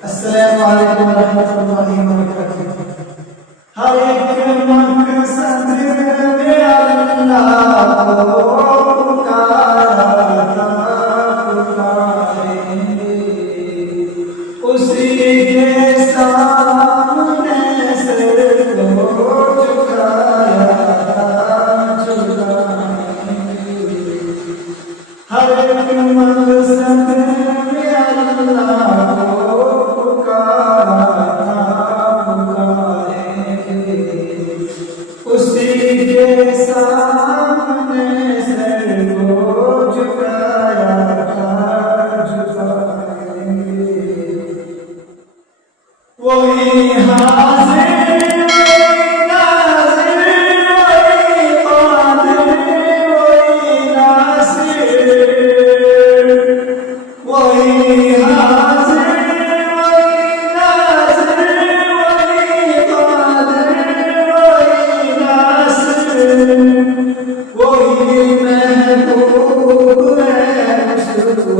अस्सलामु अलैकुम रहमतुल्लाहि व बरकातुहू। हर एक मकसद में अल्लाह को पुकारा पुकारेंगे, उसी के सामने सिर को झुकाया झुकाएंगे। हर एक मकसद में अल्लाह उसी के सामने सर को झुकाया झुकाएंगे। वही हाजिर वही नाज़िर वही कादिर वही नासिर, वही हाजिर वही नाज़िर वही कादिर वही महबूब है, उसको